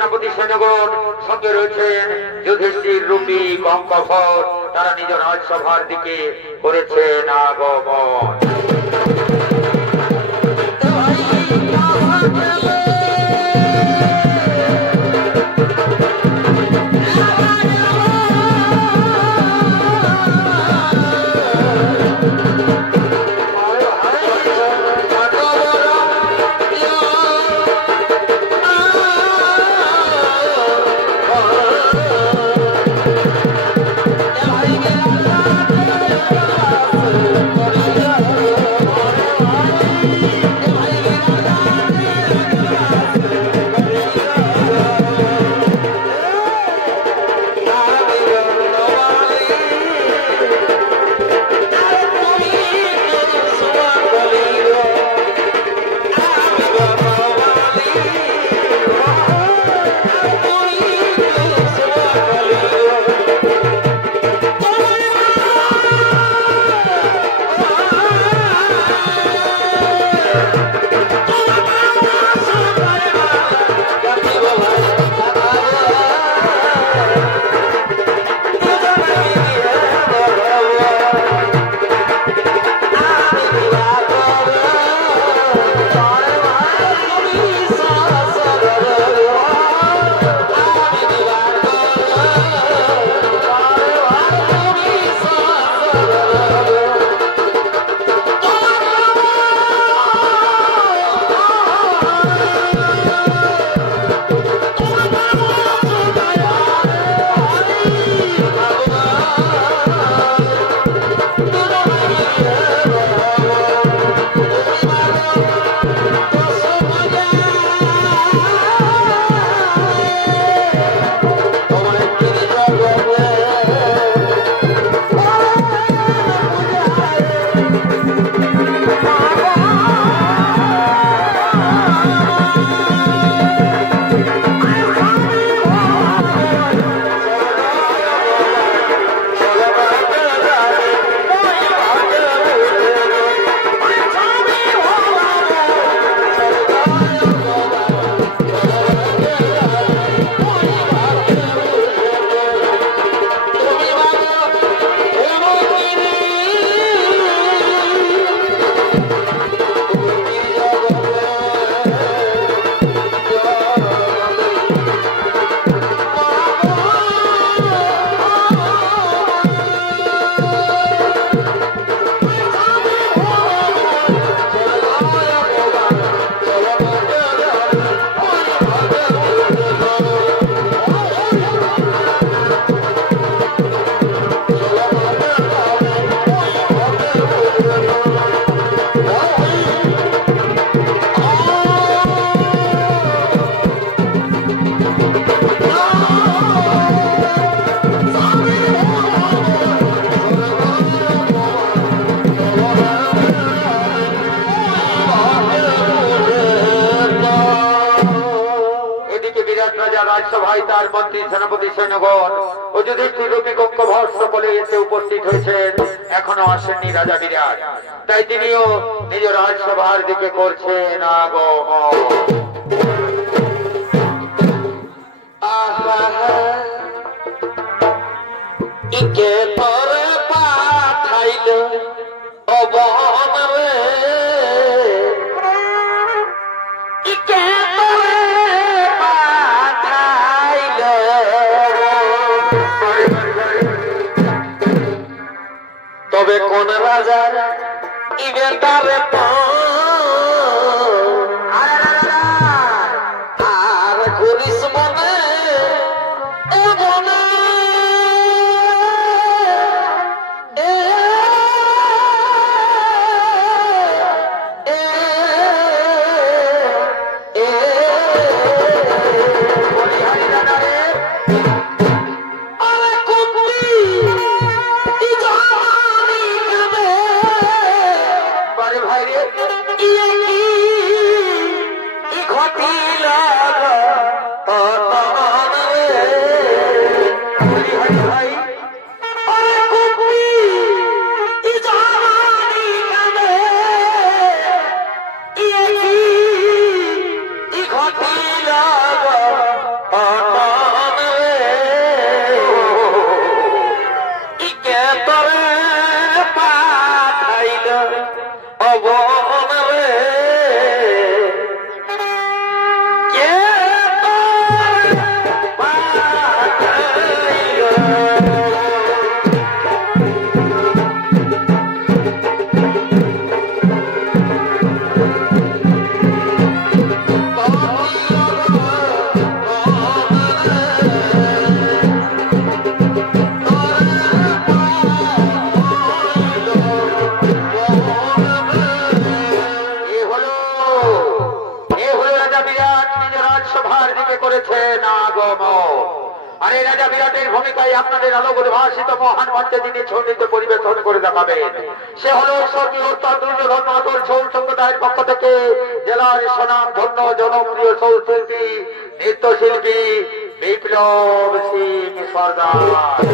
সেনাপতি সেনগণ, সঙ্গে রয়েছেন যুধিষ্ঠির রূপী গঙ্গাধর। তারা নিজ রাজসভার দিকে করেছেন আগমন। রাজসভায় তার মন্ত্রী সেনাপতি সৈন্যগণ ও যুধিষ্ঠির রূপী গঙ্গাধর সকলে এসে উপস্থিত হয়েছেন। এখনো আসেননি রাজা বিরাট, তাই তিনিও নিজ রাজসভার দিকে করছেন আগমন। ইকে পরে পাঠাইলে অবন রে, ইকে পরে পাঠাইলে তবে কোন রাজার ইবে তারে আর করিস মনে আগমন। আর এই রাজা বিরাটের ভূমিকায় আপনাদের আলোক উদ্ভাসিত মহান মঞ্চে যিনি ছন্দিত পরিবেশন করে দেখাবেন, সে হল স্বর্গীয় উত্তর দুর্যোধন মাতুর ছৌ সম্প্রদায়ের পক্ষ থেকে জেলার সুনাম ধন্য জনপ্রিয় ছৌ শিল্পী নৃত্যশিল্পী বিপ্লব সিং সর্দার।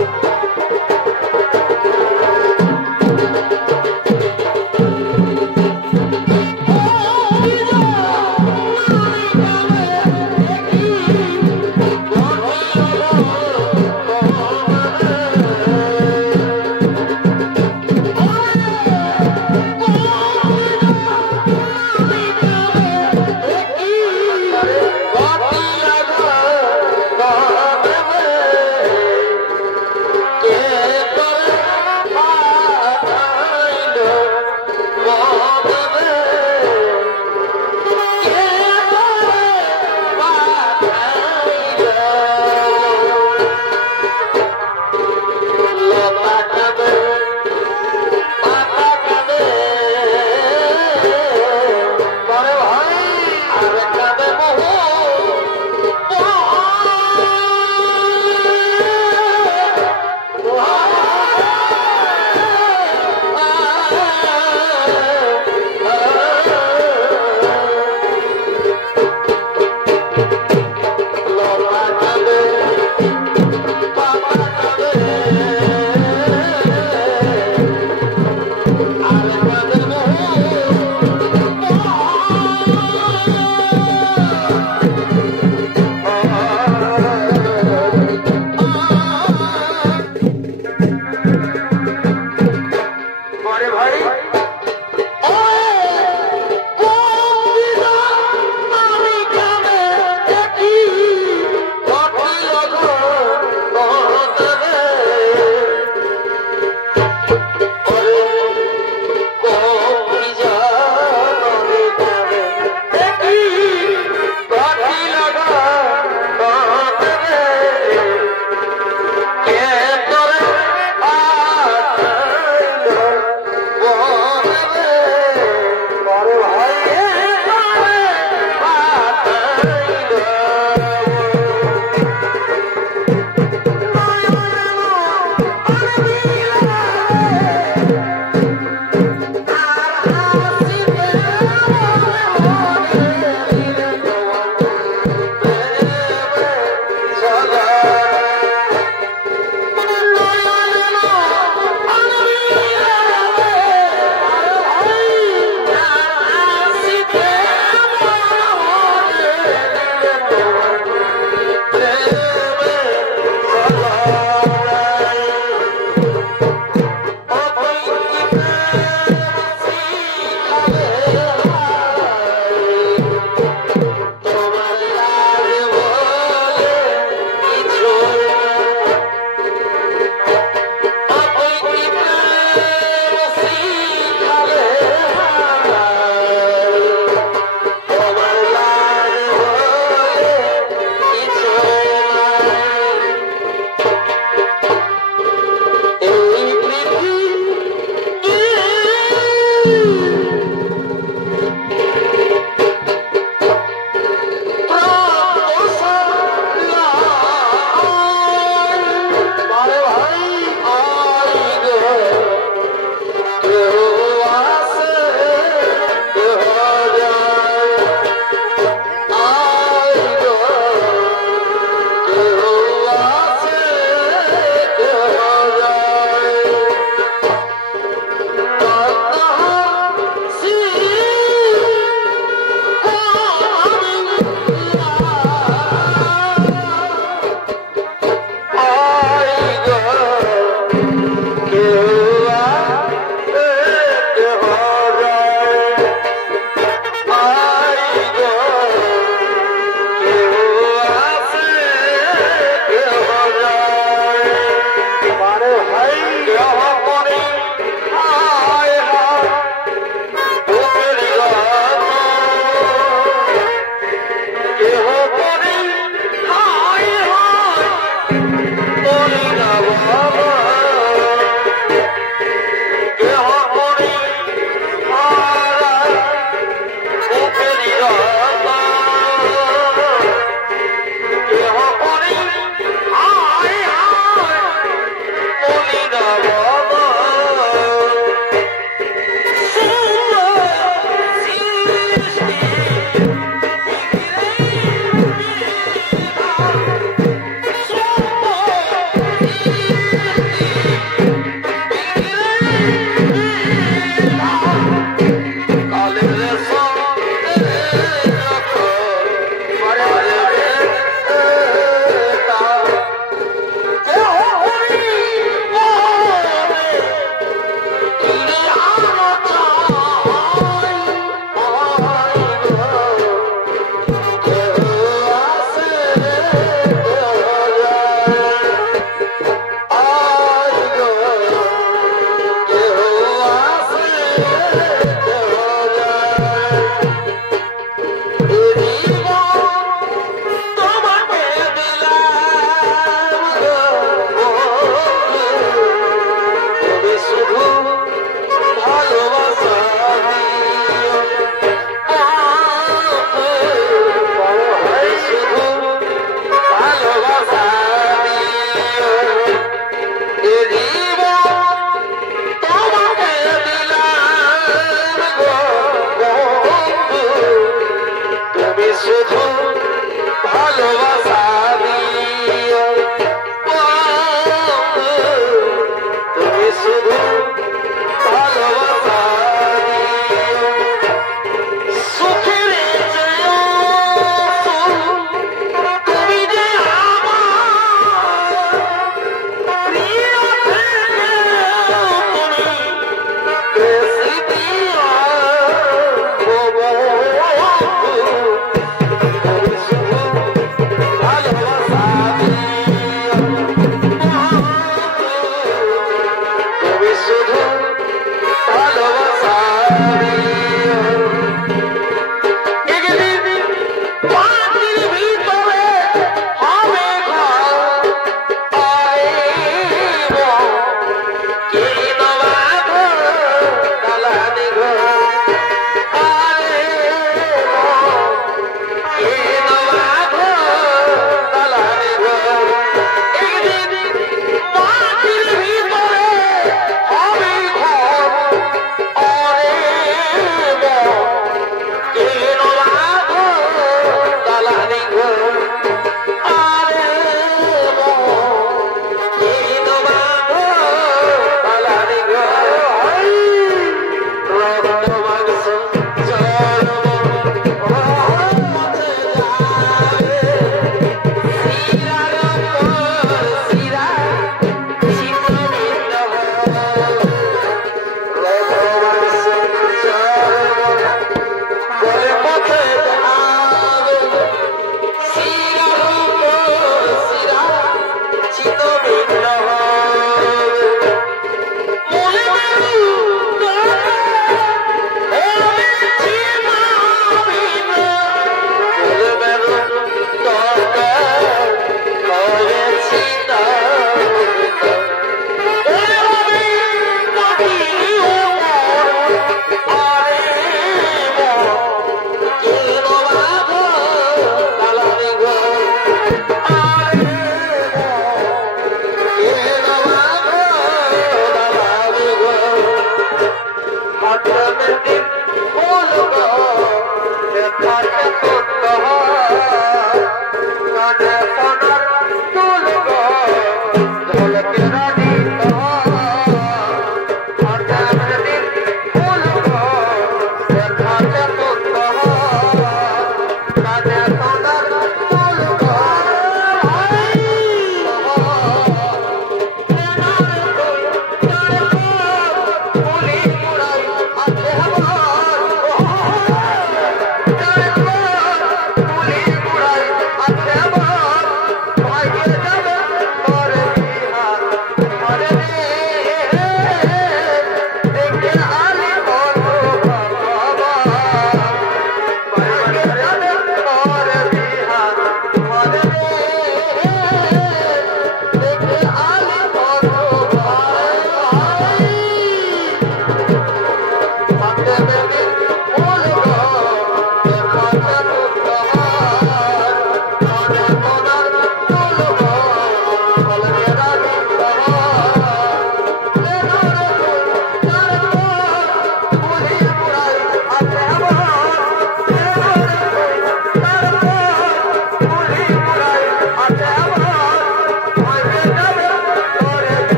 তোমাকে দিলাম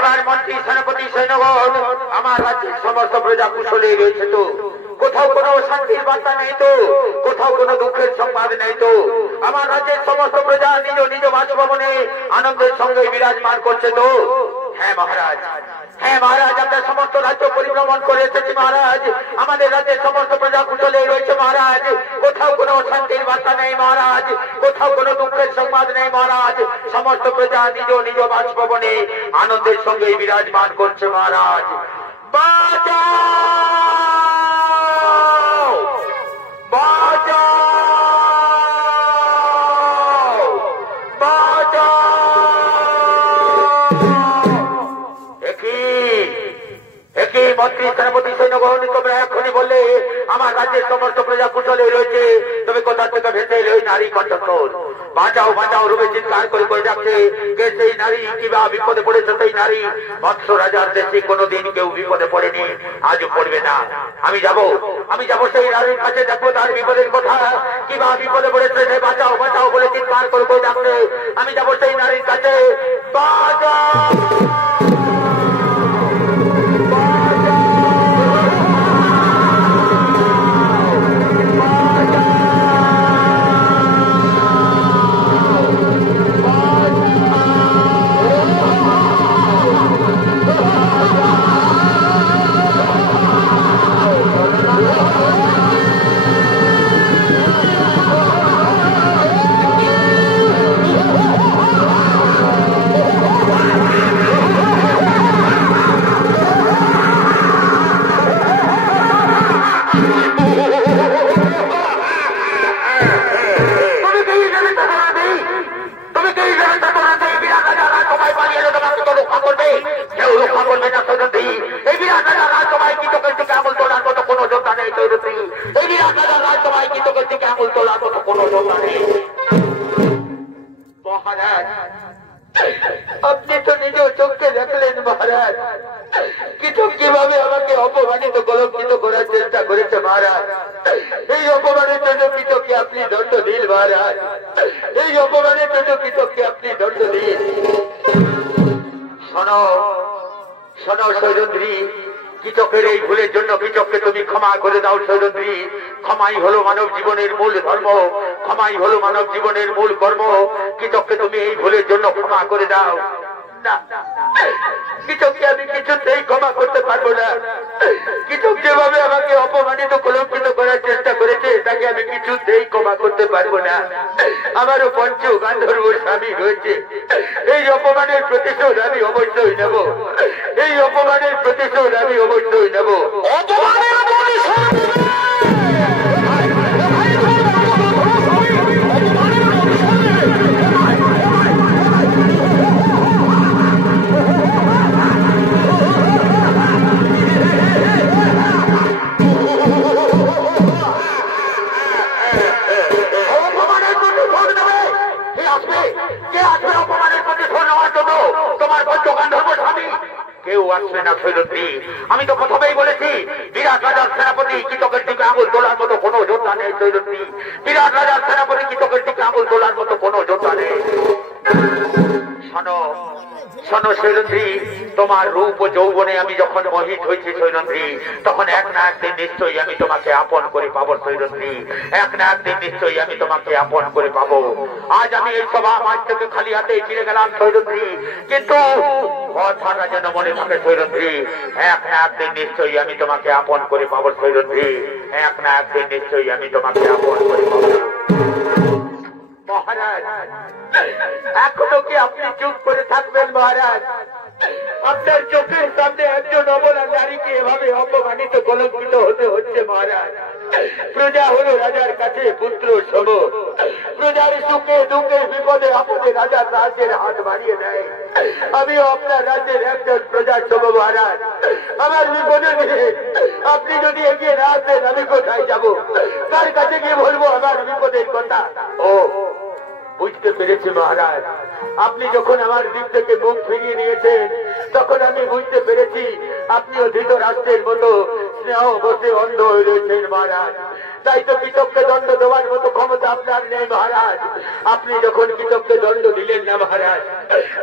এবার মন্ত্রী সেনাপতি সৈন্যগণ আমার রাজ্যের সমস্ত প্রজা কুশলে রয়েছে তো? কোথাও কোনো শান্তির বার্তা নেই তো? কোথাও কোনো দুঃখের সংবাদ নেই তো? আমার রাজ্যের সমস্ত প্রজা নিজ নিজ বাসভবনে আনন্দের সঙ্গে বিরাজমান করছে তো? হ্যাঁ মহারাজ, হ্যাঁ মহারাজ, আমরা সমস্ত রাজ্য পরিভ্রমণ করে এসেছি মহারাজ। আমাদের রাজ্যের সমস্ত প্রজা কুশলে রয়েছে মহারাজ। কোথাও কোনো শান্তির বার্তা নেই মহারাজ, কোথাও কোনো দুঃখের সংবাদ নেই মহারাজ। সমস্ত প্রজা নিজ নিজ বাসভবনে আনন্দের সঙ্গে বিরাজমান করছে মহারাজ। বাঁচাও, বাঁচাও, বাঁচাও। একই মন্ত্রী সেনাপতি সৈন্যগণ, তোমরা এখনই বললে আমার রাজ্যের সমস্ত প্রজা কুশলে রয়েছে, তবে কোথা থেকে ভেসে এলো ওই নারী কণ্ঠস্বর? বাঁচাও বাঁচাও রূপে চিৎকার করে করে যাচ্ছে। কে সেই নারী? কিবা বিপদে পড়েছে সেই নারী? মৎস্য রাজার দেশে কোনোদিন কেউ বিপদে পড়েনি, আজও পড়বে না। আমি যাব সেই নারীর কাছে, দেখবো তার বিপদের কথা, কিবা বিপদে পড়েছে। বাঁচাও বাঁচাও বলে চিৎকার করে করে যাচ্ছে। আমি যাব সেই নারীর কাছে। বাঁচাও, আপনি তো নিজ চোখে দেখলেন মহারাজ, কিছু কিভাবে আমাকে অপমানিত কলঙ্কিত করার চেষ্টা করেছে মহারাজ। এই অপমানের জন্য কিতকে আপনি দণ্ড দিন মহারাজ, এই অপমানের জন্য কিতকে আপনি দণ্ড দিন। শোনো শোনো সৈরন্দ্রী, কিচকের এই ভুলের জন্য কিচককে তুমি ক্ষমা করে দাও সৈরন্দ্রী। ক্ষমাই হলো মানব জীবনের মূল ধর্ম, ক্ষমাই হলো মানব জীবনের মূল কর্ম। কিচককে তুমি এই ভুলের জন্য ক্ষমা করে দাও। না, কিচককে আমি কিছুতেই ক্ষমা করতে পারবো না। কিচক যেভাবে আমাকে অপমানিত কলঙ্কিত করার চেষ্টা করেছে, তাকে আমি কিছুতেই ক্ষমা করতে পারবো না। আমারও পঞ্চ গান্ধর্ব স্বামী রয়েছে, এই অপমানের প্রতিশোধ আমি অবশ্যই নেব, এই অপমানের প্রতিশোধ আমি অবশ্যই নেব। কেউ আসবে না সৈরন্দ্রী, আমি তো প্রথমেই বলেছি বিরাট রাজার সেনাপতি কিতকের দিকে আঙুল তোলার মতো কোনো যোদ্ধা নেই সৈরন্দ্রী। বিরাট রাজার সেনাপতি কিতকের দিকে আঙুল তোলার মতো কোনো যোদ্ধা নেই। শোনো শোনো সৈরন্দ্রী, তোমার রূপ ও যৌবনে আমি যখন মোহিত হয়েছি সৈরন্দ্রী, তখন এক না একদিন নিশ্চয়ই আমি তোমাকে আপন করে পাবো সৈরন্দ্রী, এক না একদিন নিশ্চয়ই আমি তোমাকে আপন করে পাবো। আজ আমি এই সভা মাঠ থেকে খালি হাতে ফিরে গেলাম সৈরন্দ্রী, কিন্তু কথাটা যেন মনে থাকে সৈরন্দ্রী, এক না একদিন নিশ্চয়ই আমি তোমাকে আপন করে পাবো সৈরন্দ্রী, এক না একদিন নিশ্চয়ই আমি তোমাকে আপন করে পাবো। মহারাজ, এখনো কি আপনি চুপ করে থাকবেন মহারাজ? আপনার চোখের সামনে একজন অবলা নারীকে এভাবে অপমানিত কলঙ্কিত হতে হচ্ছে মহারাজ। প্রজা হলো রাজার কাছে পুত্র সম, প্রজার সুখে দুঃখে বিপদে আপদে রাজার রাজ্যের হাত বাড়িয়ে দেয়। আমিও আপনার রাজ্যের একজন প্রজা সম মহারাজ। আমার বিপদে নিয়ে আপনি যদি এগিয়ে না আসেন, আমি কোথায় যাব? তার কাছে গিয়ে বলবো আমার বিপদের কথা? ও বুঝতে পেরেছি মহারাজ, আপনি যখন আমার দিক থেকে মুখ ফিরিয়ে নিয়েছেন, তখন আমি বুঝতে পেরেছি আপনিও ধৃতরাষ্ট্রের মতো স্নেহ বসে অন্ধ হয়ে রয়েছেন মহারাজ। তাই তো কৃতজ্ঞ দণ্ড দেওয়ার মতো ক্ষমতা আপনার নেই মহারাজ। আপনি যখন কৃতজ্ঞ দণ্ড দিলেন না মহারাজ,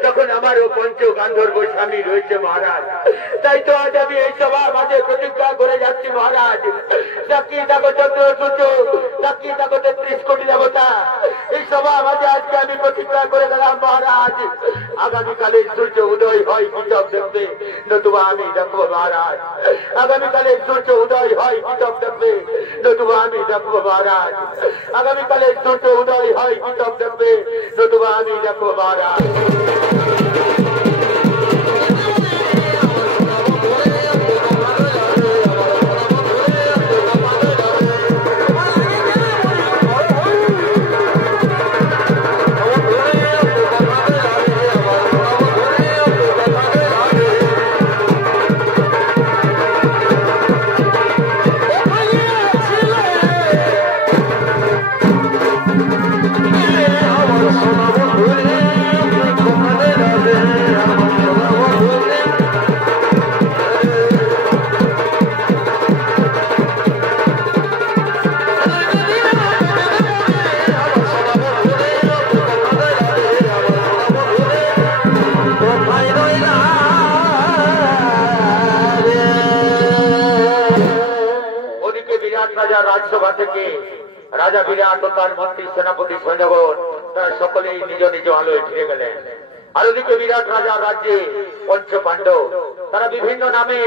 তখন আমারও পঞ্চ গান্ধর্ব স্বামী রয়েছে মহারাজ। তাই তো আজ আমি এই সভার মাঝে প্রতিজ্ঞা করে যাচ্ছি মহারাজ, সাক্ষী থাকো চন্দ্র সূর্য, সাক্ষী থাকো 33 কোটি দেবতা, এই সভার মাঝে আজকে আমি প্রতিজ্ঞা করে গেলাম মহারাজ, আগামীকালের সূর্য উদয় হয় কৃতক দেখবে, নতুবা আমি দেখবো মহারাজ। আগামীকালের সূর্য উদয় হয় কৃতক দেখবে, নতুবা আমি দেখবো মহারাজ। আগামীকালের সূর্য উদয় হয় কৃতক দেখবে, নতুবা আমি দেখবো মহারাজ। রাজসভা থেকে রাজা বিরাট ও তার মন্ত্রী সেনাপতি সৈন্যগণ তারা সকলেই নিজ নিজ আলোয় ফিরে গেলেন। আর ওদিকে বিরাট রাজার রাজ্যে পঞ্চ পাণ্ডব তারা বিভিন্ন নামে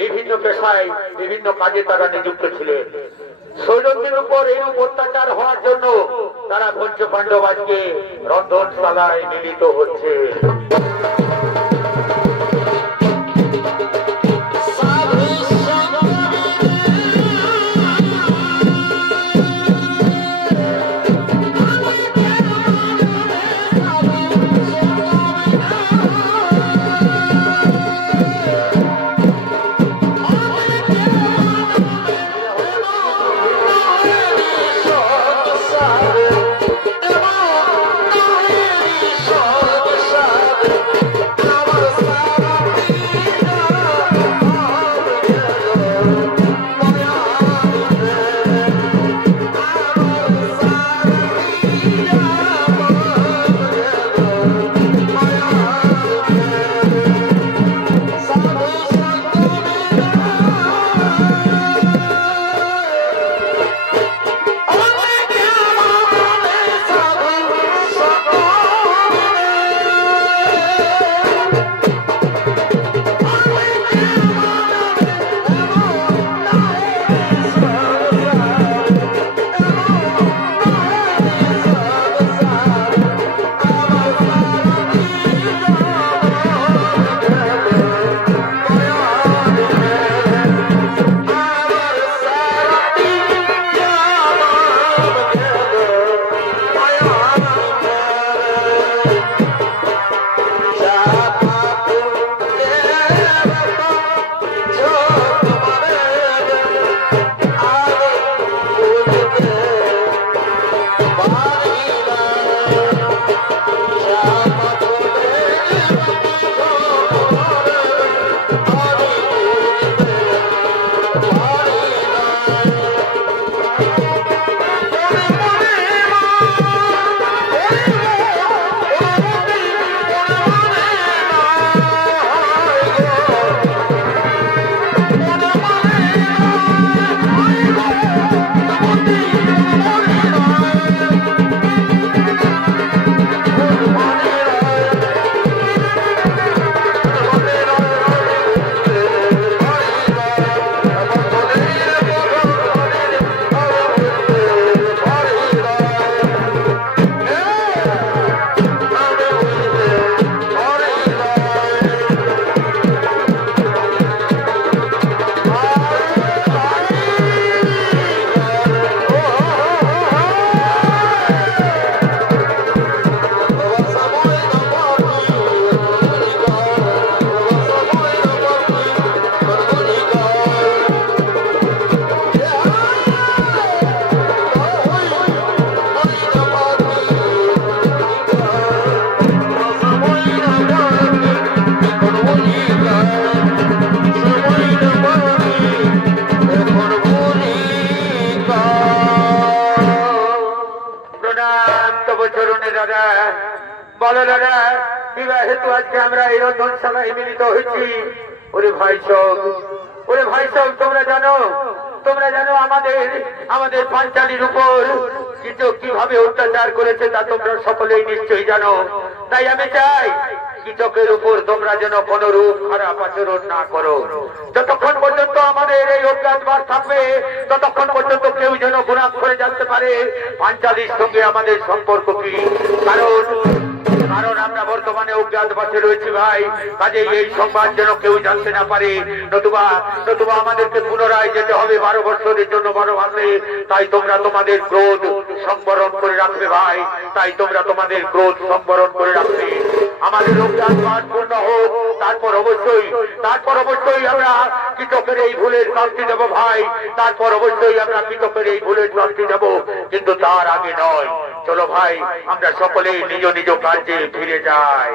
বিভিন্ন পেশায় বিভিন্ন কাজে তারা নিযুক্ত ছিলেন। সৈন্যদের উপর এরূপ অত্যাচার হওয়ার জন্য তারা পঞ্চ পাণ্ডব আজকে রন্ধনশালায় মিলিত হচ্ছে। বলরা বিবাহ হেতু আজকে আমরা এই রন্ধনশালায় মিলিত হয়েছি। ওরে ভাই সব তোমরা জানো আমাদের পাঞ্চালীর উপর কিভাবে অত্যাচার করেছে তা তোমরা সকলেই নিশ্চয়ই জানো। তাই আমি চাই কৃষকের উপর তোমরা যেন কোন রূপ খারাপ আচরণ না করো। যতক্ষণ পর্যন্ত আমাদের এই অজ্ঞাতবাস থাকবে ততক্ষণ পর্যন্ত কেউ যেন গুণাক করে জানতে পারে পাঞ্চালীর সঙ্গে আমাদের সম্পর্ক কি। কারণ আমরা বর্তমানে অজ্ঞাতবাসে রয়েছি ভাই, কাজে এই সংবাদ যেন কেউ জানতে না পারে, নতুবা আমাদেরকে পুনরায় যেতে হবে 12 বছরের জন্য বনবাসে। তাই তোমরা তোমাদের ক্রোধ সংবরণ করে রাখবে ভাই, আমাদের অজ্ঞাতবাস পূর্ণ হোক, তারপর অবশ্যই আমরা কৃষকের এই ভুলের শাস্তি দেব ভাই, কিন্তু তার আগে নয়। চলো ভাই আমরা সকলেই নিজ নিজ কার্যে ফিরে যাই।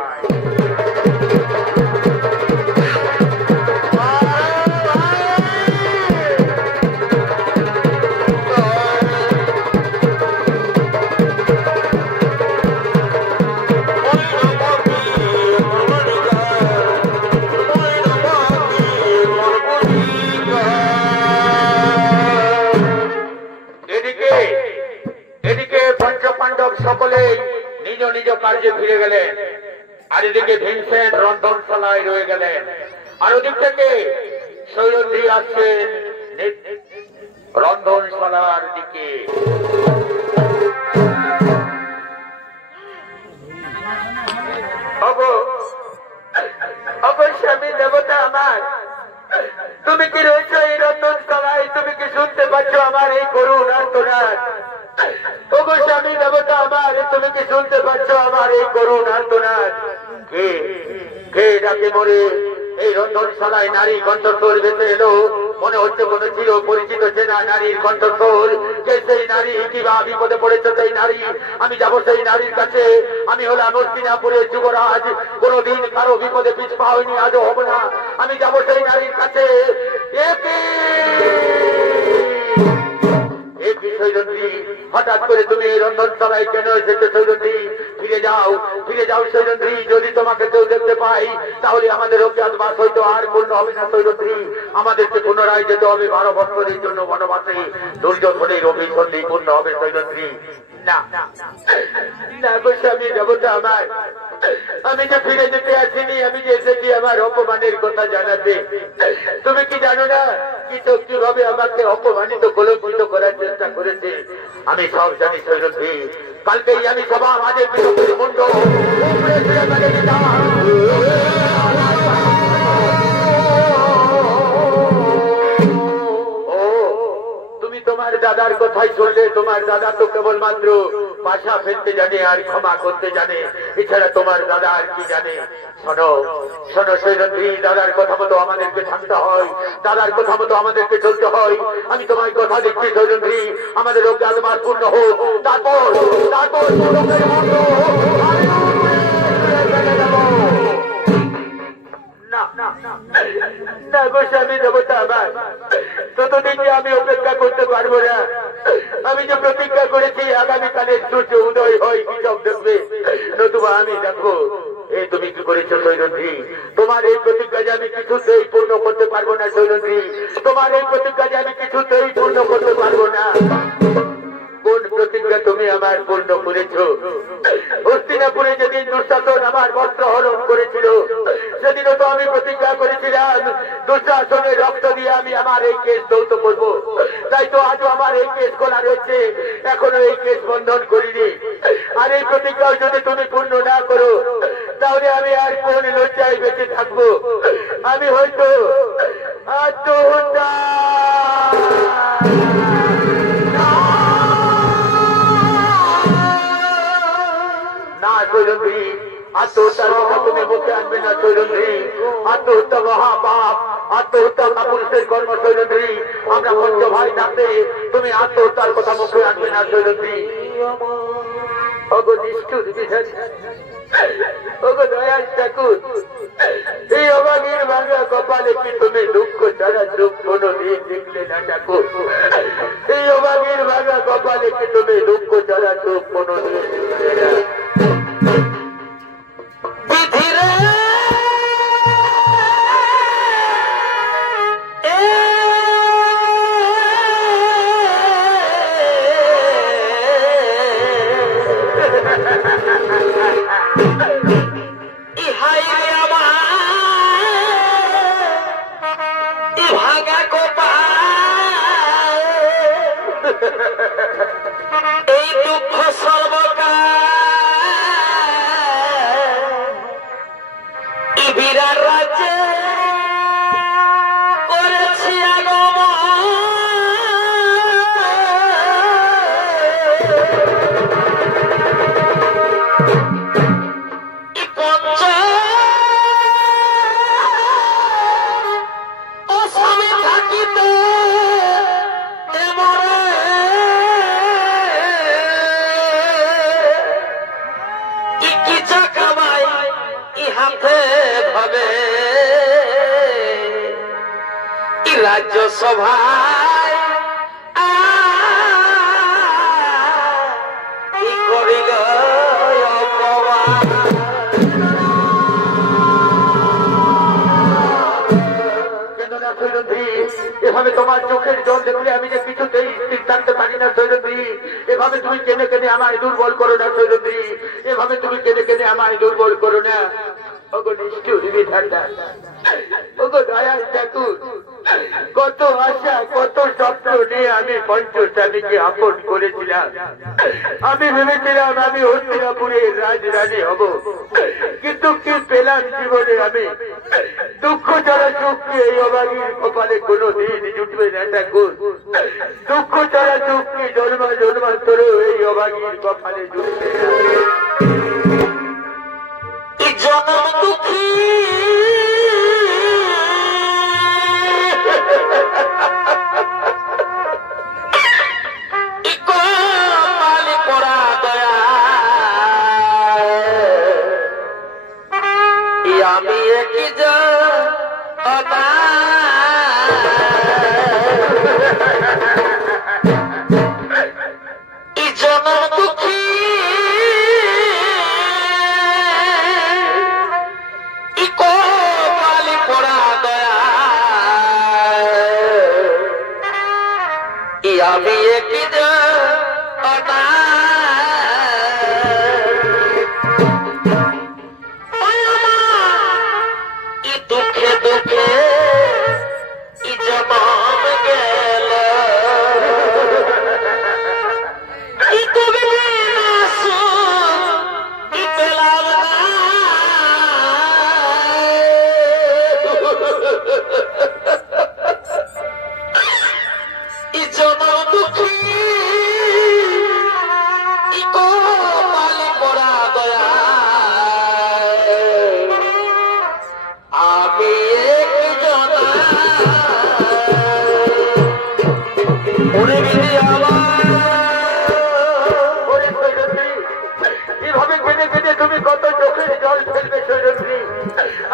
এদিকে পঞ্চপাণ্ডব সকলেই নিজ নিজ কার্যে ফিরে গেলেন, আর এদিকে ভীমসেন রন্ধনশালায় রয়ে গেলেন। আর ওদিক থেকে সৈরন্ধ্রী আসছেন রন্ধনশালার দিকে। স্বামী দেবতা আমার, তুমি কি রয়েছ এই রন্ধনশালায়? তুমি কি শুনতে পাচ্ছ আমার এই করুণ আর্তনাদ? ওগো স্বামী দেবতা আমার, তুমি কি শুনতে পাচ্ছ আমার এই করুণ আর্তনাদ? কে ডাকে মরে এই রন্ধনশালায় নারী কণ্ঠস্বর ভেসে এলো। মনে হচ্ছে কোন চির পরিচিত চেনা নারীর কণ্ঠস্বর। যে সেই নারী কিবা বিপদে পড়েছে সেই নারী। আমি যাব সেই নারীর কাছে। আমি হলাম হস্তিনাপুরের যুবরাজ, কোনদিন কারো বিপদে পিছপা হয়নি, আজও হব না। আমি যাব সেই নারীর কাছে। হঠাৎ করে তুমি এই রন্ধনশালায় কেন এসেছো সৈরন্ধ্রী? ফিরে যাও সৈরন্ধ্রী। যদি তোমাকে কেউ দেখতে পাই তাহলে আমাদের অজ্ঞাতবাস হয়তো আর পূর্ণ হবে না সৈরন্ধ্রী। আমাদেরকে পুনরায় যেতে হবে 12 বছরের জন্য বনবাসে। দুর্যোধনের অভিসন্ধি পূর্ণ হবে সৈরন্ধ্রী। না গো স্বামী দেবতা আমার, আমি যে ফিরে যেতে আসিনি, আমি যে এসেছি আমার অপমানের কথা জানাতে। তুমি কি জানো না কৃষক কিভাবে আমাকে অপমানিত কলঙ্কিত করার চেষ্টা করেছে? আমি সব জানি সৈরন্ধ্রী। কালকেই আমি সভা মাঝে কৃষকের মুন্ড উপরে ফিরে ফেলে দিতাম। তোমার দাদার কথাই চললে? তোমার দাদা তো কেবলমাত্র ভাষা ফেলতে জানে আর ক্ষমা করতে জানে, এছাড়া তোমার দাদা আর কি জানে? শোনো সৈরন্ধ্রী, দাদার কথা মতো আমাদেরকে থাকতে হয়, দাদার কথা মতো আমাদেরকে চলতে হয়। আমি তোমার কথা দিচ্ছি সৈরন্ধ্রী, আমাদের অজ্ঞাতবাস পূর্ণ হোক, তারপর না গো স্বামী দেবতা আমার, ততদিন যে আমি অপেক্ষা করতে পারবো না। আমি যে প্রতিজ্ঞা করেছি আগামীকালের সূর্য উদয় হয় কৃষক দেখবে, নতুবা আমি দেখো। এই তুমি কি করেছো সৈরন্ধ্রী? তোমার এই প্রতিজ্ঞা যে আমি কিছুতেই পূর্ণ করতে পারবো না সৈরন্ধ্রী, তোমার এই প্রতিজ্ঞা যে আমি কিছুতেই পূর্ণ করতে পারবো না। কোন প্রতিজ্ঞা তুমি আমার পূর্ণ করেছো? হস্তিনাপুরে যেদিন দুঃশাসন আমার বস্ত্র হরণ করেছিল, সেদিনও তো আমি প্রতিজ্ঞা করেছিলাম দুঃশাসনের রক্ত দিয়ে আমি আমার এই কেস দৌত করবো। তাই তো আজও আমার এই কেস খোলা রয়েছে, এখনো এই কেস বন্ধন করিনি। আর এই প্রতিজ্ঞাও যদি তুমি পূর্ণ না করো তাহলে আমি আর কোন লজ্জায় বেঁচে থাকবো? আমি হয়তো আত্মহত্যা। না সৈরন্ধ্রী, আত্মহত্যার কথা তুমি মুখে আনবে না সৈরন্ধ্রী। আত্মহত্যা মহাপাপ, আত্মহত্যা কাপুরুষের কর্ম সৈরন্ধ্রী। আমরা পঞ্চ ভাই থাকতে তুমি আত্মহত্যার কথা মুখে আনবে না সৈরন্ধ্রী। দয়াল ঠাকুর, এই অবাগের ভাঙা কপালে কি তুমি দুঃখ ছাড়া সুখ কোনদিন দেখলে না ঠাকুর? এই অবাগের ভাঙা কপালে কি তুমি দুঃখ ছাড়া সুখ কোনদিন দেখলে না? এই দুঃখ সর্বকাল বিরাট রাজ্যে করেছি আগমন পঞ্চ অসমে থাকিতে রাজ্য সভায় কি করিল অপমান এভাবে তোমার চোখের জল দেখলে আমি যে কিছুতেই স্থির থাকতে পারি না সৈরন্দ্রী। এভাবে তুমি কেঁদে কেঁদে আমায় দুর্বল করো না সৈরন্দ্রী। এভাবে তুমি কেঁদে কেঁদে আমায় দুর্বল করো না। ওগো নিষ্ঠুর বিধাতা, ওগো দয়াল ঠাকুর, কত আশা কত স্বপ্ন নিয়ে আমি পঞ্চস্বামীকে আপন করেছিলাম। আমি ভেবেছিলাম আমি হস্তিনাপুরের রাজরানী হব, কিন্তু কি পেলাম জীবনে আমি? দুঃখ ছাড়া সুখকে এই অভাগীর কপালে কোনো দিন জুটবে না ঠাকুর। দুঃখ ছাড়া সুখকে জন্মা জন্মান্তর এই অভাগীর কপালে জুটবে না। জনম দুঃখী কপালে পড়া দয়া আমি একই জনম দুঃখী কপালে পড়া দয়া আমি একই দুঃখে দুঃখে জনম গেল তুমি পেলাম জনম দুঃখী কপালে পড়া দয়া আমি এভাবে কেঁদে কেঁদে তুমি কত চোখের জল ফেলবে সৈরন্দ্রী?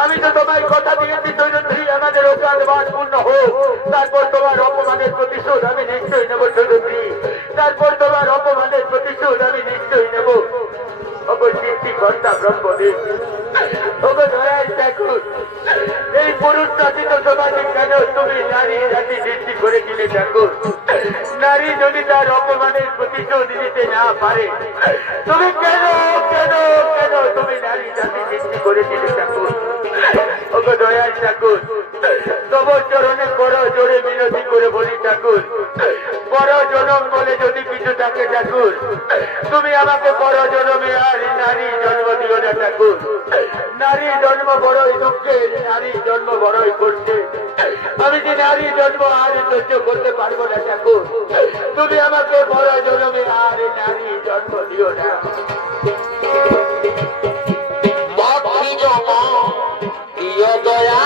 আমি তো তোমার কথা দিয়েছি সৈরন্দ্রী, আমাদের অকাল বাদ পূর্ণ হোক, তারপর তোমার অপমানের প্রতিশোধ আমি নিশ্চয়ই নেব সৈরন্দ্রী। তারপর তোমার অপমানের প্রতিশোধ আমি নিশ্চয়ই নেব। ওগো সৃষ্টিকর্তা ব্রহ্মদেব, ওগো দয়াল ঠাকুর, এই পুরুষ শাসিত সমাজে কেন তুমি নারী জাতি সৃষ্টি করেছিলে ঠাকুর? নারী যদি তার অপমানের প্রতিশোধ নিতে না পারে, তুমি কেন কেন কেন তুমি নারী জাতি সৃষ্টি করেছিলে ঠাকুর? ওগো দয়াল ঠাকুর, তব চরণে করো জোরে মিনতি করে বলি ঠাকুর, পর জনম বলে যদি কিছু থাকে ঠাকুর, তুমি আমাকে পর জনমে আর নারী জন্ম দিও না ঠাকুর। নারী জন্ম বড়ই দুঃখের, নারী জন্ম বড়ই করছে। আমি যে নারী জন্ম আর সহ্য করতে পারবো না ঠাকুর। তুমি আমাকে পর জনমে আর নারী জন্ম দিও না। দয়া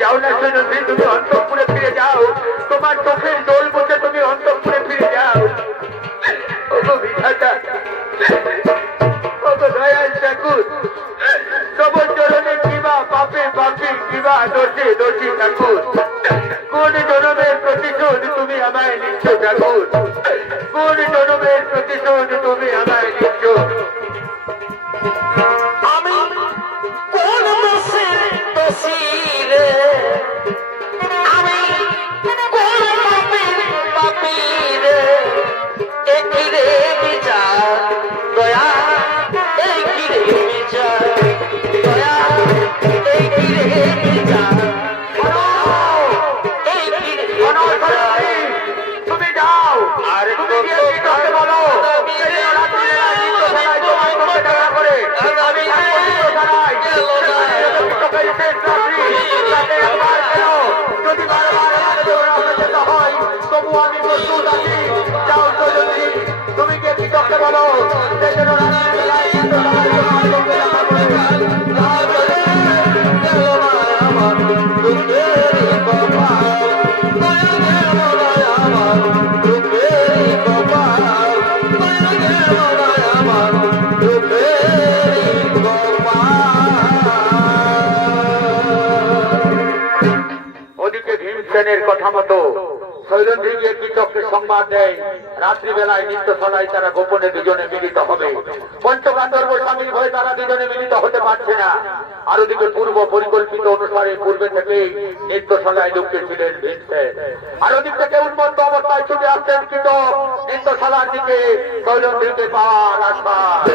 যাও না সৈরন্দ্রী, তুমি অন্তঃপুরে ফিরে যাও। তোমার চোখের জল মুছে তুমি অন্তঃপুরে ফিরে যাও। ওগো বিধাতা, ওগো দয়াল ঠাকুর, তব চরণে কিবা পাপে পাপি, কিবা দোষে দোষী ঠাকুর। কোন জনমের প্রতিশোধ তুমি আমায় নিচ্ছ ঠাকুর? কোন শেষ রাত্রি তাতে একবার কেন যদি বারবার আমাকে যেতে হয় তবু আমি প্রস্তুত আছি। যাও সৈরন্ধ্রী, তুমি কে কি করতে বলো সেই জন্য রাত্রি বেলায় কিন্তু আমার জন্য আলোকে দেখা করে ওদিকে ভীমসেনের কথা মতো সৈরন্ধ্রী গিয়ে কৃষককে সংবাদ দেয় রাত্রিবেলায় নিত্যশালায় তারা গোপনে দুজনে মিলিত হবে। পঞ্চগান্ধর্ব স্বামীর ভয়ে তারা দুজনে মিলিত হতে পারছে না। আর ওদিকে পূর্ব পরিকল্পিত অনুসারে পূর্বে থেকেই নিত্যশালায় ঢুকেছিলেন ভীমসেন। আর ওদিক থেকে উন্মত্ত অবস্থায় ছুটে আসছেন কৃষক নিত্যশালার দিকে সৈরন্ধ্রীকে পাওয়ার আশায়।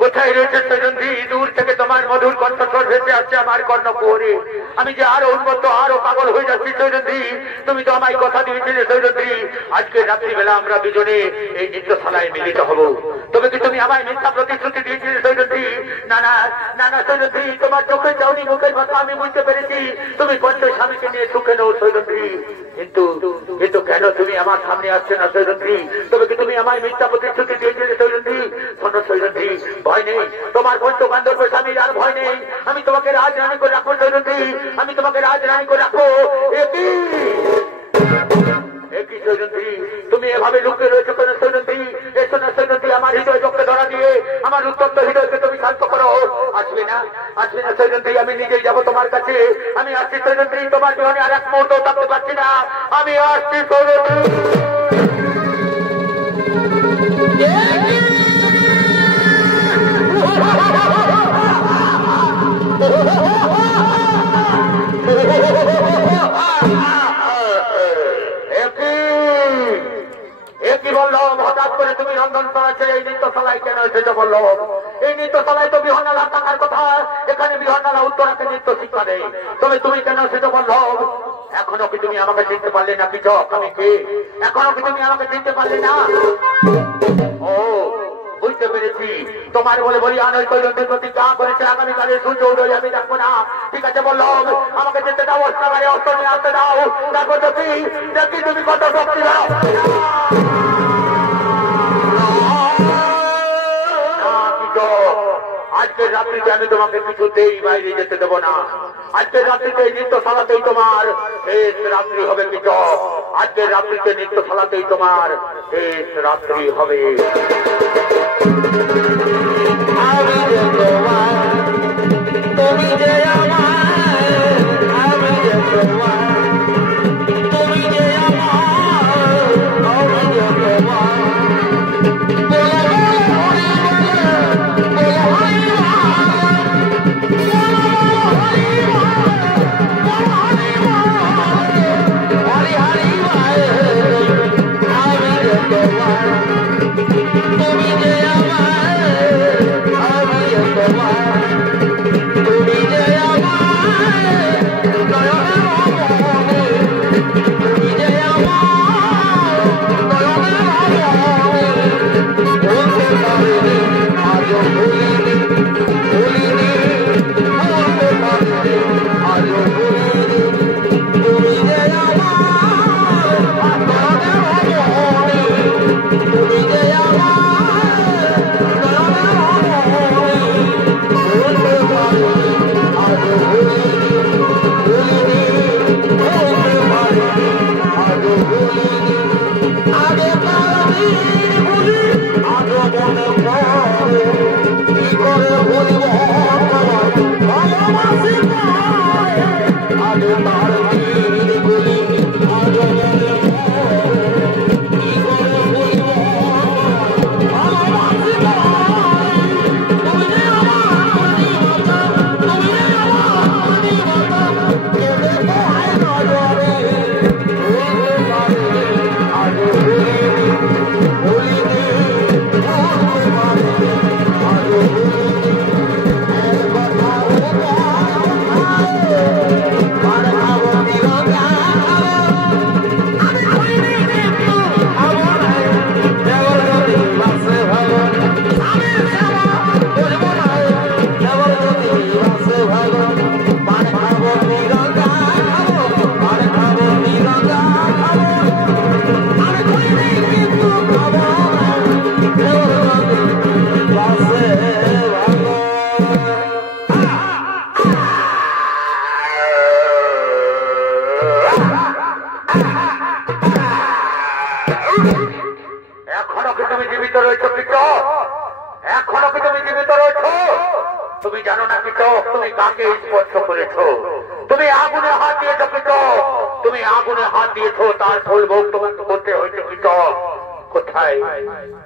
কোথায় রয়েছে সৈরন্ধ্রী? দূর থেকে তোমার মধুর কণ্ঠস্বর ভেসে আসছে আমার কর্ণকুহরে। আমি যে আরো উন্মত্ত আরো পাগল হয়ে যাচ্ছি সৈরন্ধ্রী। তুমি তো আমায় কথা দিয়েছিলে সৈরন্ধ্রী, আজকে রাত্রিবেলা আমরা দুজনে এই নৃত্যশালায় মিলিত হব। তবে কি তুমি আমায় মিথ্যা প্রতিশ্রুতি দিয়েছিলে সৈরন্ধ্রী? না না না না সৈরন্ধ্রী, তোমার চোখে যাওনি মুখের কথা আমি বুঝতে পেরেছি। তুমি পঞ্চ স্বামীকে নিয়ে সুখে নেও সৈরন্ধ্রী, কিন্তু কিন্তু কেন তুমি আমার সামনে আসছে না সৈরন্ধ্রী? তবে কি তুমি আমায় মিথ্যা প্রতিশ্রুতি দিয়েছিলে সৈরন্ধ্রী? শোনো সৈরন্ধ্রী, ভয় নেই, তোমার পঞ্চগান্ধর্ব স্বামীর আর ভয় নেই। আমি তোমাকে রাজরানী করে রাখবো সৈরন্ধ্রী, আমি তোমাকে রাজরানী করে রাখবো। একই সৈরন্ধ্রী, তুমি এভাবে লুকিয়ে রয়েছো কেন সৈরন্ধ্রী? এসো না সৈরন্ধ্রী, আমার হৃদয় চোখে ধরা দিয়ে আমার উত্তপ্ত হৃদয়কে তুমি শান্ত করো। আসবে না আসবে না সৈরন্ধ্রী, আমি নিজেই যাবো তোমার কাছে। আমি আসছি সৈরন্ধ্রী, তোমার জীবনে আর এক মুহূর্ত থাকতে পারছি না। আমি আসছি সৈরন্ধ্রী। হঠাৎ করে তুমি রন্ধনশালা ছেড়ে এই নৃত্যশালায় কেন এসেছো বললো? এই নৃত্যশালায় তো বিহন্নালা থাকার কথা, এখানে বিহন্নালা উত্তরাকে নৃত্য শিক্ষা দেয়। তবে তুমি কেন এসেছো বললো? এখনো কি তুমি আমাকে চিনতে পারলে না কৃষক? আমি কে? এখনো কি তুমি আমাকে চিনতে পারলে না? ও বুঝতে পেরেছি, তোমার বলে বলি আনয় কৈলন্তের প্রতি যা করেছে আগামীকালের সূর্য উদয় আমি দেখবো না। ঠিক আছে বললো, আমাকে যেতে দাও, অস্ত্রাগারে অস্ত্র নিয়ে আসতে দাও। দেখো দেখি দেখি তুমি কত শক্তি দাও। আজকের রাত্রিতে আমি তোমাকে কিছুতেই বাইরে যেতে দেবো না। আজকের রাত্রিতে নৃত্যশালাতেই তোমার শেষ রাত্রি হবে কৃষক। আজকের রাত্রিতে নৃত্যশালাতেই তোমার শেষ রাত্রি হবে। আমি যে তোমার, তুমি যে আমার, আমি যে তোমার, তুমি যে আমার, আমি যে তোমার।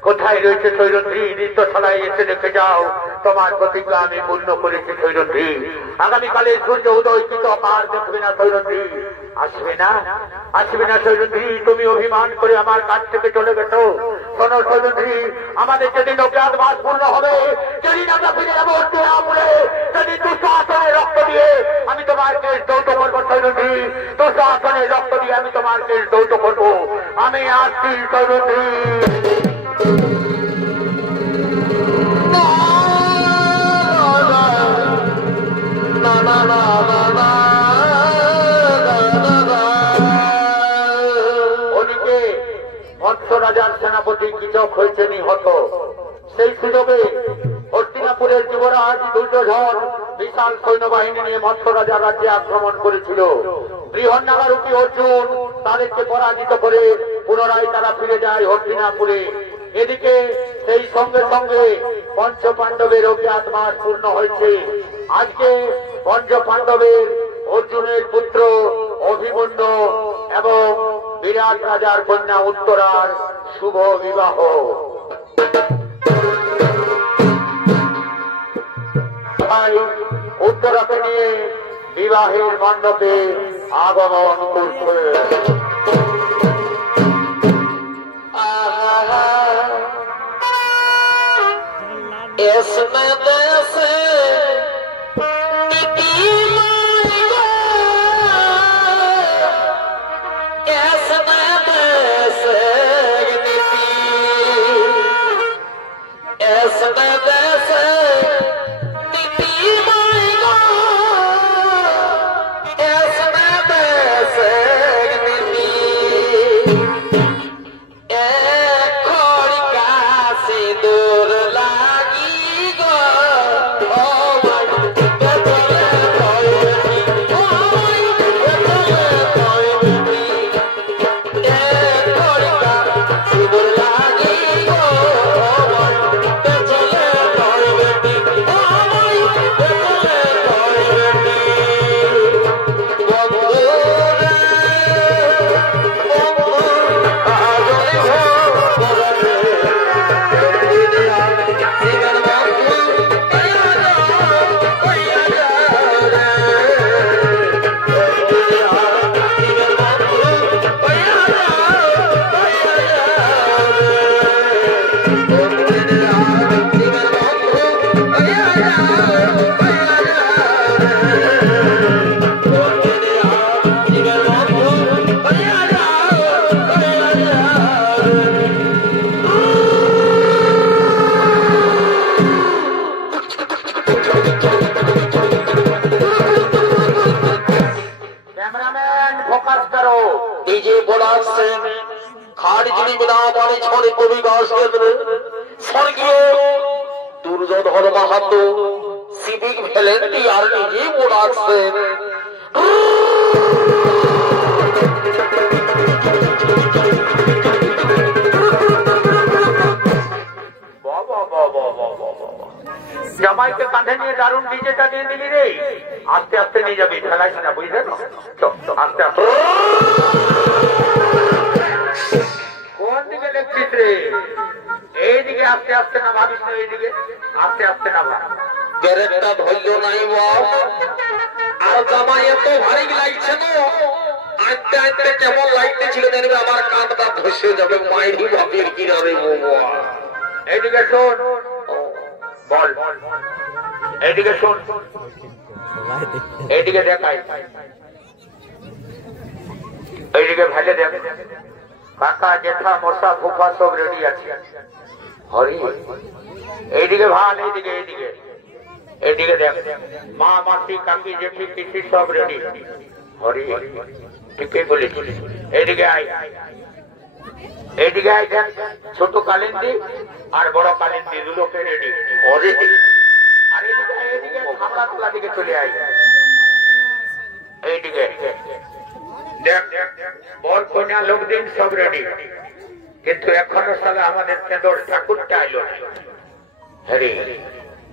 কোথায় রয়েছে সৈরন্ধ্রী? নৃত্যশালায় এসে দেখে যাও, তোমার প্রতিজ্ঞা আমি পূর্ণ করেছি সৈরন্ধ্রী। আগামীকালে সূর্য উদয় কৃতক আর দেখবে না সৈরন্ধ্রী। আসবে না, আসবে না সৈরন্ধ্রী। তুমি অভিমান করে আমার কাছ থেকে চলে গেছো। শোনো সৈরন্ধ্রী, আমাদের যেদিন অজ্ঞাতবাস পূর্ণ হবে, যেদিন আমরা ফিরে যাবো হস্তিনাপুরে, সেদিন 200 আসনের রক্ত দিয়ে আমি তোমার কেস দৌত করবো সৈরন্ধ্রী। 200 আসনের রক্ত দিয়ে আমি তোমার কেস দৌত করবো। আমি আসছি সৈরন্ধ্রী। ওদিকে মৎস্য রাজার সেনাপতি কৃতক হয়েছে নিহত। সেই সুযোগে হস্তিনাপুরের যুবরাজ দুর্যোধন বিশাল সৈন্যবাহিনী নিয়ে মৎস্য রাজার রাজ্যে আক্রমণ করেছিল। বৃহন্নাগারূপী অর্জুন তাদেরকে পরাজিত করে পুনরায় তারা ফিরে যায় হস্তিনাপুরে। এদিকে সেই সঙ্গে সঙ্গে পঞ্চ পাণ্ডবের অজ্ঞাতবাস পূর্ণ হয়েছে। আজকে পঞ্চ পাণ্ডবের অর্জুনের পুত্র অভিমন্যু এবং বিরাট রাজার কন্যা উত্তরার শুভ বিবাহ। উত্তরাকে নিয়ে বিবাহের মণ্ডপে আগমন করছে। इसमें वैसे দুর্যোধন মাহাতো সিভিক ভলেন্টিয়ার নিজে বোলাচ্ছেন। জামাইকে কাঁধে নিয়ে দারুণ ডিজেটা দিয়ে দিলি রে। আস্তে আস্তে নিয়ে যাবি, খেলাইস না, বুঝলে তো? আস্তে আস্তে। কোন দিকে দেখছিস রে? এইদিকে আস্তে আস্তে না, ভাবিস না এইদিকে আস্তে আস্তে না ভাব। ব্রেকটা ধরলো নাই বাপ। আর জামাই এত ভারী লাগছে না, আস্তে আস্তে কেমন লাগতেছিল জানবে আমার কাঁধটা ধসে যাবে। মাইরি বাপের কিনারে বাবা। এইদিকে শোন, বল এইদিকে শোন, এইদিকে দেখাই, এইদিকে ভেলে দেখ। কাকা জেঠা মশা ফুফা সব রেডি আছে। হরি এইদিকে ভাল, এইদিকে এইদিকে এইদিকে দেখ। মা মাসি কাকি জেঠি পিসি সব রেডি। হরি ঠিকই বলেছিস। এইদিকে আয়, এইদিকে আয়। দেখ ছোট কালিন্দি আর বড় কালিন্দি দুলোকে রেডি। হরি আর এইদিকে এইদিকে হামলা তোলা দিকে চলে আয়। এইদিকে দেখ, বর কন্যা লোকদিন সব রেডি, কিন্তু এখনো সালে আমাদের কেন্দ্র ঠাকুরটা এলো না। হ্যাঁ,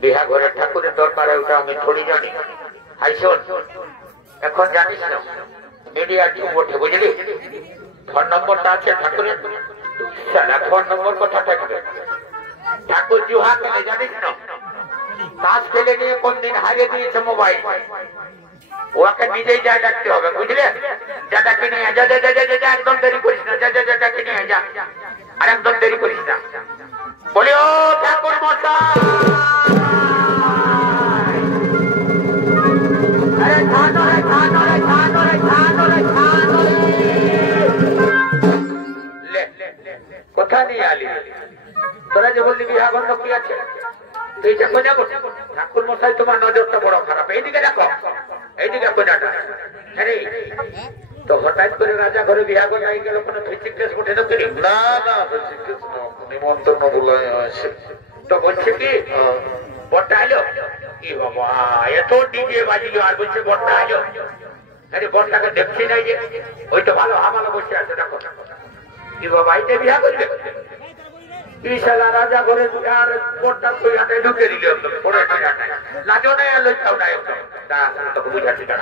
বিহা ঘরের ঠাকুরের দরকার, ওটা আমি থোড়ি জানি। হাই শোন, এখন জানিস না মিডিয়ার যুগ ওঠে, বুঝলি? ফোন নম্বরটা আছে ঠাকুরের, ফোন নম্বর কথা থাকবে। ঠাকুর জুহা কেনে জানিস না? তাস খেলে নিয়ে কোন দিন হারিয়ে দিয়েছে মোবাইল, ওকে নিজেই যা ডাকতে হবে, বুঝলে? যা ডাকি নিয়ে যা, একদম দেরি করিস না, যা ডাকি নিয়ে যা, আর একদম দেরি করিস না। বলি ও ঠাকুর মশাই, আরে ছানো রে, ছানো রে, ছানো রে, ছানো রে, ছানো রে। কোথা নিয়ে আলি তোরা? যে বললি বিহা বন্ধ কি আছে, তুই যে কোজা করছিস। ঠাকুর মশাই তোমার নজরটা বড় খারাপ, এইদিকে দেখো, এইদিকে কোজাটা। হ্যাঁ, তো হঠাৎ করে রাজা ঘরে বিহা করে আই গেল, কোনো ফিজিক ড্রেস উঠে না? না নিমন্ত্রণ বলে আছে। তো বলছে কি বরটা এলো? কি বাবা, এত ডিজে বাজিল আর বলছে বরটা এলো। আরে বরটাকে দেখছি নাই যে, ওই তো ভালো হামালো বসে আছে, দেখো। কি বাবা, এইটা বিহা করবে? ইশালা রাজা ঘরে আর বরটা তুই হাতে ঢুকে দিল, একদম পরে লাজও নাই আর লজ্জাও নাই, একদম তোকে বুঝাচ্ছি না।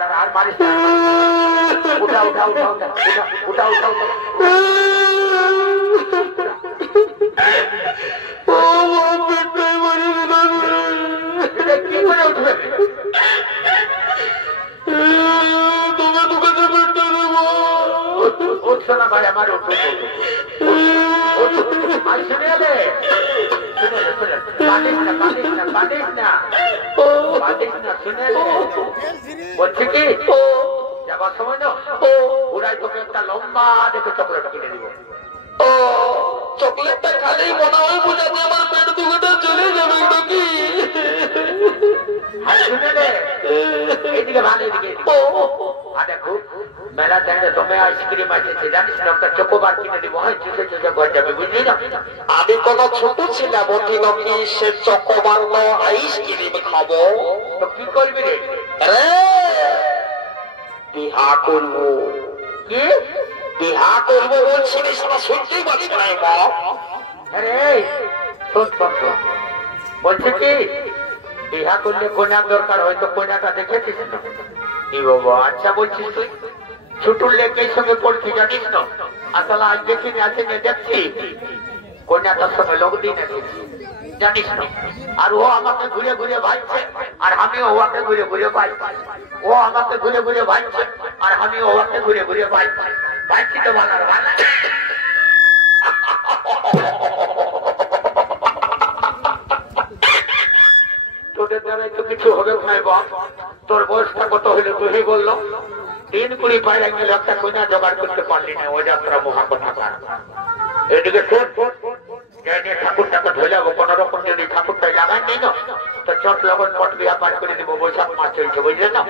দাঁড়া আর মারিস না, উঠা উঠা উঠা উঠা উঠা উঠা উঠা। কি করে উঠবে? উঠছো না ভাই, আমার উঠো, শুনে এলে বলছি কি যাবার সময় না ওরাই তোকে একটা লম্বা দেখে চকলেট কিনে দিব। চকলেটটা খালেই মনে হয় বোঝাতে আমার পেট দুঃখটা চলে যাবে নাকি? শুনে রে, এইদিকে ভালো, এইদিকে। দেখো মেলা টাইমে তুমি আইসক্রিম আসেছে, জানিস না? একটা চকোবার কিনে দিব, হয় চুষে চুষে ঘর যাবে, বুঝলি না? আমি কোনো ছোট ছিলাম বটি নাকি সে চকোবার আইসক্রিম খাবো? তো কি করবি রে? বিহা করবো। কি বিহা করবো বলছিস? শুনতেই পাচ্ছি না বাপ। আরে শোন শোন শোন, বলছে কি বিহা করলে কন্যার দরকার, হয়তো কন্যাটা দেখেছিস না? কি বাবা, আচ্ছা বলছিস তুই ছুটুর লেকের সঙ্গে পড়ছি, জানিস না? আসলে আজ দেখিনি, আছে দেখছি কন্যাটার সঙ্গে লোক দিন এসেছি, জানিস না? আর ও আমাকে ঘুরে ঘুরে ভাইছে, আর আমিও ওকে ঘুরে ঘুরে ভাইছি। ও আমাকে ঘুরে ঘুরে ভাইছে, আর আমিও ওকে ঘুরে ঘুরে ভাইছি। ভাইছি তো ভালো ভালো। তোদের দ্বারাই তো কিছু হবে নাই বাপ। তোর বয়সটা কত হইলে তুই বললো 3-20 পায়রা গেলে একটা কন্যা জোগাড় করতে পারলি না, ও যাত্রা মহা কথা। এদিকে ঠাকুরটাকে ধরে যাবো, কোন রকম যদি ঠাকুরটাই লাগাই নেই না তো চট লগন পট বিয়া পাঠ করে দিব। বৈশাখ মাস চলছে, বুঝলে না?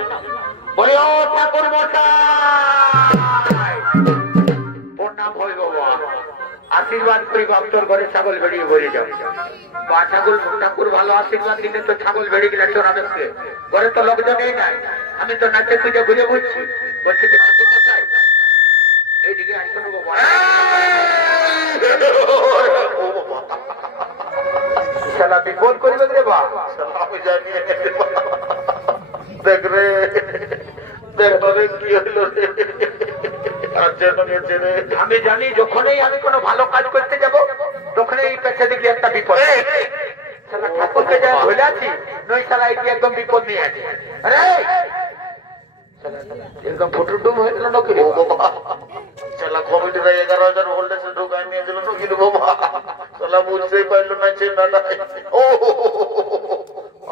বলে ও ঠাকুর মশাই প্রণাম হইব, আশীর্বাদ করে করি বাপ তোর ঘরে ছাগল বেরিয়ে ভরে যাও। বা ছাগল ঠাকুর ভালো আশীর্বাদ দিলে তো ছাগল বেরিয়ে গেলে চড়াবে, ঘরে তো লোকজনই নাই, আমি তো নাচে খুঁজে ঘুরে ঘুরছি। বলছি যে ঠাকুর মশাই এইদিকে আসতে বাবা, শালা বিপদ করবে রে বা, আমি জানি। দেখ রে, দেখ রে কি হইলো রে, আমি জানি যখনই আমি কোনো ভালো কাজ করতে যাব তখনই এই পেছে দেখি একটা বিপদ। ঠাকুরকে যা ভুলে আছি নই সালা এটি একদম বিপদ নিয়ে আছে। আরে একদম ফুটুডুম হয়ে গেল নাকি রে বাবা, শালা কমিটিরা 11,000 ভোল্টেজ ঢুকাই নিয়েছিল নাকি রে বাবা, শালা বুঝতেই পারলো না চেন্নাটা। ও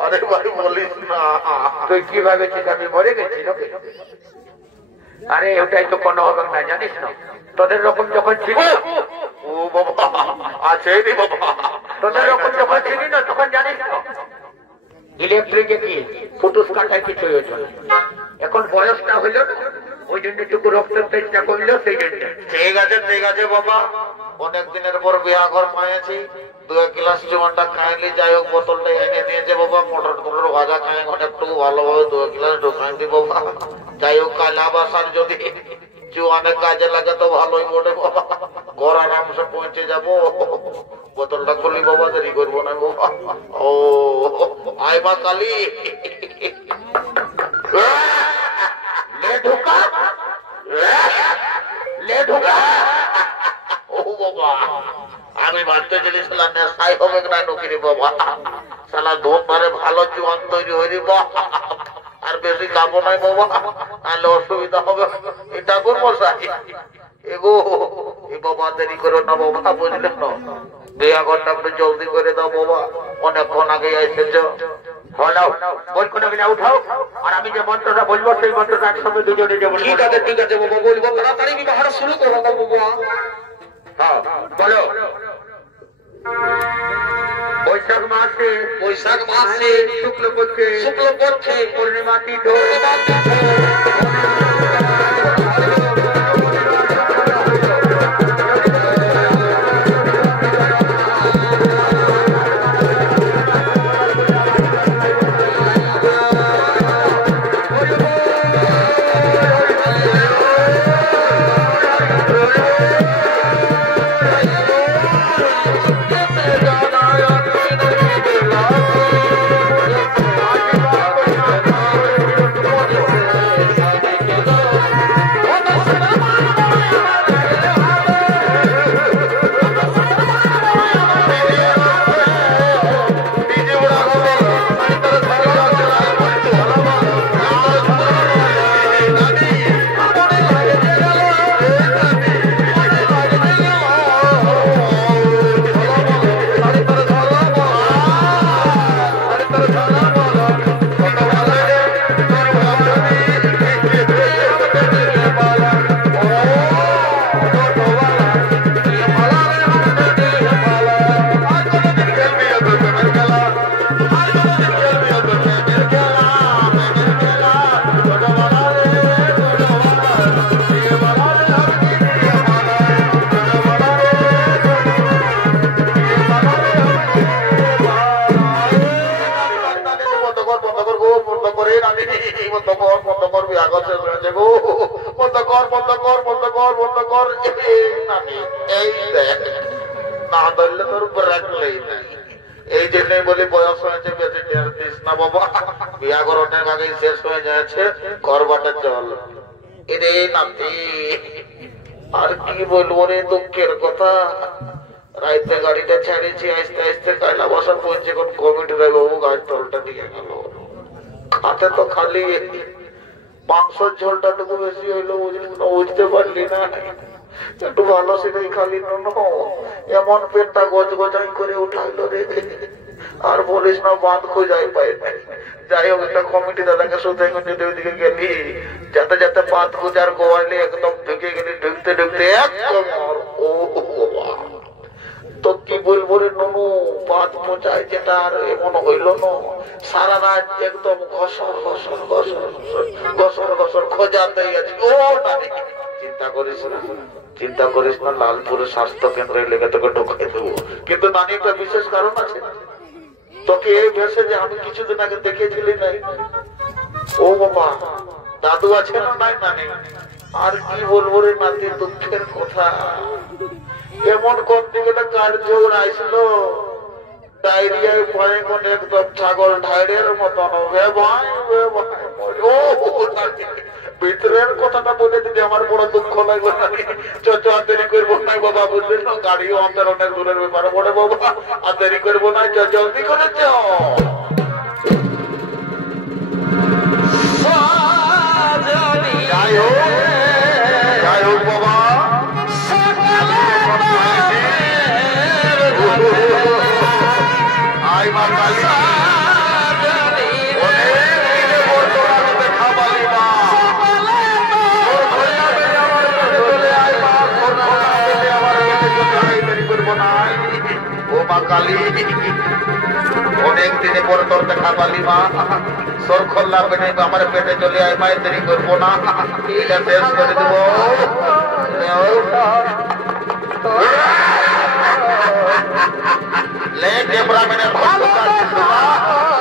আরে ভাই বলিস না, তুই কি ভাবেছিস আমি মরে গেছি নাকি? আরে ওটাই তো কোনো হবে না জানিস না, তোদের রকম যখন ছিল, ও বাবা আছে রে বাবা, তোদের রকম যখন ছিলি না তখন জানিস না ইলেকট্রিকে কি ফুটুস কাটায় কিছু হয়েছিল। এখন বয়সটা হইল না, ওই জন্য একটু রক্তের চেষ্টা করলো, সেই জন্য। ঠিক আছে বাবা, অনেক দিনের পর বিয়া ঘর পাইছি, 2 গ্লাস জমানটা খাইলি, যাই হোক বোতলটা এনে দিয়েছে বাবা, মোটর টোটর ভাজা খাই একটু ভালোভাবে 2 গ্লাস ঢোকাই দি বাবা। যাই হোক কাল আবার যদি অনেক কাজে লাগে তো ভালোই বটে বাবা, ঘর আরামসে পৌঁছে যাবো। বোতলটা খুলি বাবা, দেরি করবো না বাবা। ও আয় মা কালী, লে ঢোকা, লে ঢোকা। ও বাবা আমি ভাবতে চেয়েছিলাম নেশাই হবে না নকিরে বাবা, শালা ধূপ মারে ভালো জোয়ান তৈরি হয়ে বাবা, আর বেশি খাবো নাই বাবা, তাহলে অসুবিধা হবে। এটা করবো এগো এ বাবা, দেরি করো না বাবা, বুঝলেন না, বিয়া ঘরটা একটু জলদি করে দাও বাবা, অনেকক্ষণ আগে এসেছ। উঠাও, আর আমি যে মন্ত্রটা বলবো সেই মন্ত্রটা একসঙ্গে দুজনে যাবো। ঠিক আছে বাবা, বলবো তাড়াতাড়ি বিবাহ শুরু করো বাবা। হ্যাঁ বলো। বৈশাখ মাসে শুক্লপক্ষে পূর্ণিমা তিথি, না ধরলে তোর উপর রাখলেই নাই। এই জন্যই বলি বয়স হয়েছে বেশি টের দিস না বাবা, বিয়া ঘর অনেক আগে শেষ হয়ে যাচ্ছে, ঘর বাটে চল। এরে নাতি আর কি বলবো রে, দুঃখের কথা, রাইতে গাড়িটা ছেড়েছি, আস্তে আস্তে কায়লা বসা পৌঁছে কোন কমিটির বাবু গাছ তলটা দিয়ে গেল, হাতে তো খালি মাংসের ঝোলটা টুকু বেশি হইলো, বুঝতে পারলি না, একটু ভালো সেটাই খালি এমন পেটটা গজ গজাই করে উঠাইলো রে, আর বলিস না বাঁধ খোঁজাই পাই নাই। যাই হোক একটা কমিটি দাদাকে শুধু যদি ওইদিকে গেলি, যাতে যাতে বাঁধ খোঁজার গোয়াইলে একদম ঢুকে গেলি, ঢুকতে ঢুকতে একদম ও তো কি বলবো রে ননু, বাঁধ পৌঁছায় যেটা আর এমন হইল না, সারা রাত একদম ঘসর ঘসর ঘসর ঘসর ঘসর খোঁজাতেই আছে। ও চিন্তা করিস না, চিন্তা করিস না, লালপুরে স্বাস্থ্য কেন্দ্রে লেগে তোকে ঢোকাই দেবো। কিন্তু নানি একটা বিশেষ কারণ আছে, তোকে এই ভেসে যে আমি কিছুদিন আগে দেখেছিলি নাই। ও বাবা, দাদু আছে না নাই নানি? আর কি বলবো রে নাতি, দুঃখের কথা। এমন কোন দিকে কার্য আইছিল, ডায়রিয়ায় পরে কোন একদম ছাগল ঢাইরের মতন ভিতরের কথাটা বলে দিদি আমার বড় দুঃখ লাগবে। দেরি করবো না বাবা, বুঝলেন না, গাড়িও আমাদের অনেক দূরের ব্যাপারে বলে বাবা, আর দেরি করবো না, জলদি করে যাও। যাই হোক বাবা, আই মা কালী, অনেক দিনে পরে তোর দেখা পালি মা, সর খোল্লা পেটে আমার পেটে চলে আয় মায়ের, দেরি করবো না, এটা শেষ করে দেব।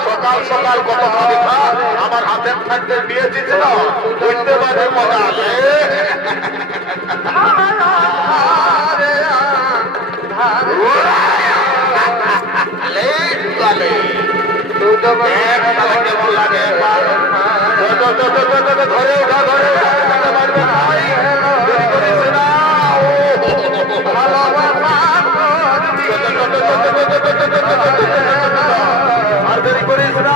সকাল সকাল কত দেখা আমার হাতের থাকতে দিয়েছিস না, বুঝতে পারে মজা। কেমন লাগে ঘরে ওঠা, ঘরে আর দেরি করিস না।